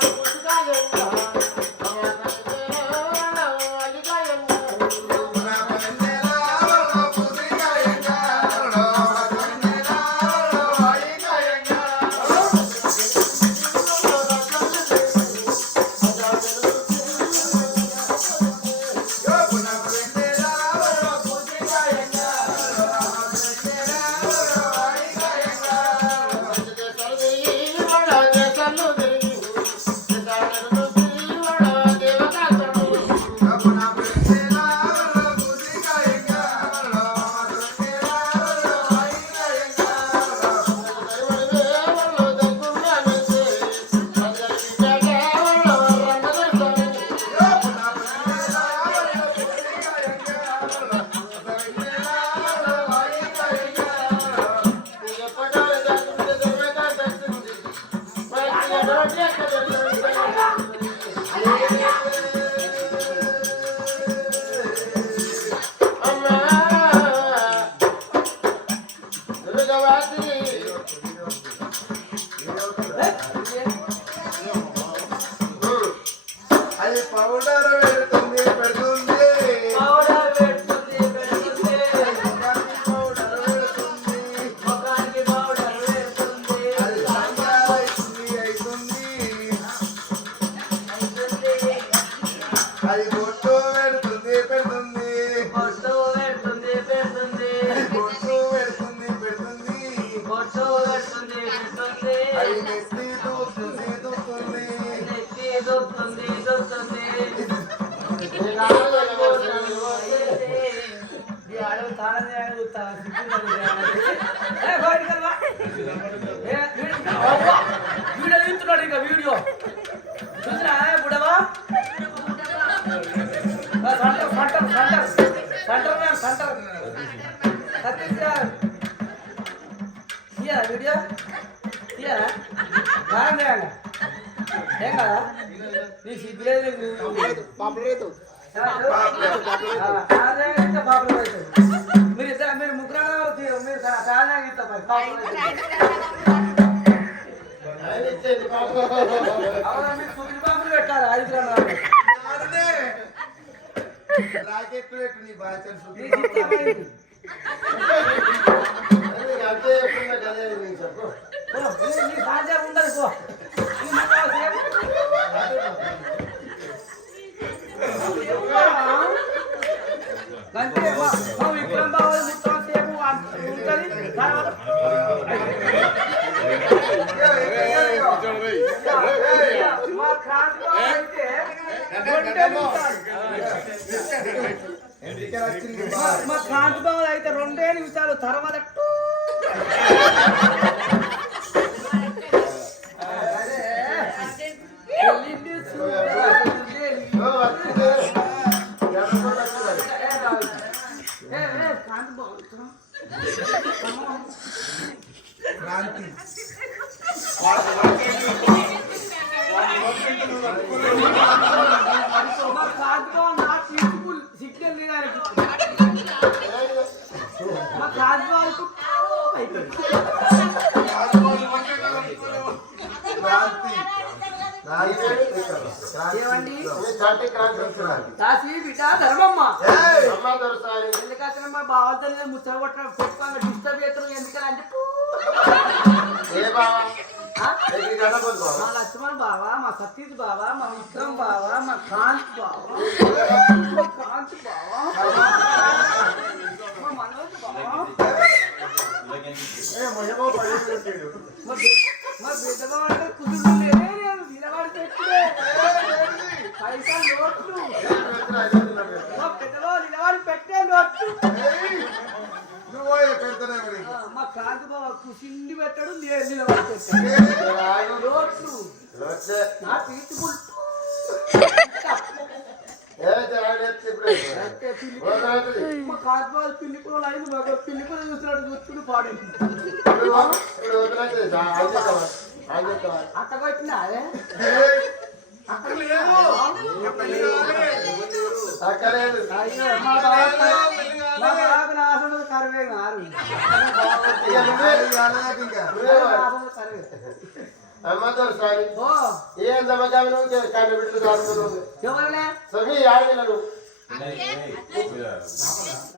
అది పౌడర్ పెడుతుంది పెడుతుంది. పౌడర్ పెడుతుంది పెడుతుంది. పౌడర్ పెడుతుంది. ముఖానికి పౌడర్ పెడుతుంది. అది సాంబార్ అవుతుంది అవుతుంది అది బొట్టు పెడుతుంది పెడుతుంది. బొట్టు పెడుతుంది పెడుతుంది. బొట్టు పెడుతుంది పెడుతుంది. బొట్టు పెడుతుంది పెడుతుంది. అది నెత్తి దూస్తుంది దూస్తుంది నెత్తి దొక్కుతుంది center center center ma'am center Satish garu తీయరా వీడియో తీయరా గాయం చేయాలి ఏం కదా నీ సిగ్గులేదు. మీరు ఇద్దరు మీరు ముగ్గురు మీరు అవుతాయి. అవునా మీరు సుబ్బి బాబులు పెట్టాలి ఐదు గ్రాములు రాకెట్ పెట్టు నీ బాధ్యత నీ సిగ్గు అంతే ఎప్పుడున్నా కదే నీకు చెప్పు పో, నీ- నీ బాధ్యత ఉండదు పో నీ ముగ్గురు సేపు. అంతే మా మా విక్రమ్ బాబు మొత్తం సేపు ఉంటుంది తర్వాత మా క్రాంతి బాబు అయితే మా- కాంతి బాబు అయితే రెండే నిమిషాలు తర్వాత టూ. ఎందుకంటే మా ముచ్చట కొట్ట పెట్టుకోగా డిస్టర్బ్ ఎందుకని అంటే ఏ బావా? మా లక్ష్మణ్ బావా మా సతీష్ బావా మా విక్రమ్ బావా మా కాంత్ బావా మా కాంత్ బావ మా మనోజ్ బావ మా అంటే కుదురు లేదు నిలబడి పెట్టుడే నోట్లు మా బిడ్డ నిలబడి పెట్టే నోట్లు నువ్వు పెడతానే మా కాంత్ బావ కుసిండి పెట్టాడు నేను నిలబడి పెట్టాడు నోట్లు వచ్చే. నా పీచుకుల్ ఏ జనాలు ఎత్తి ఇప్పుడు. ఓ రాత్రి. మా కాత్మాలు పిల్లి కూడా లైన్ మాకు పిల్లి కూడా చూస్తున్నాడు. చూస్తుడు పాడింది? అట్ట కొట్టినా అదే అక్కలేదు. నాశనం కరువే ఇక నువ్వే ఇక అనలేక ఇంకా. నువ్వే వాడు. నాశనం కరువే అమ్మతో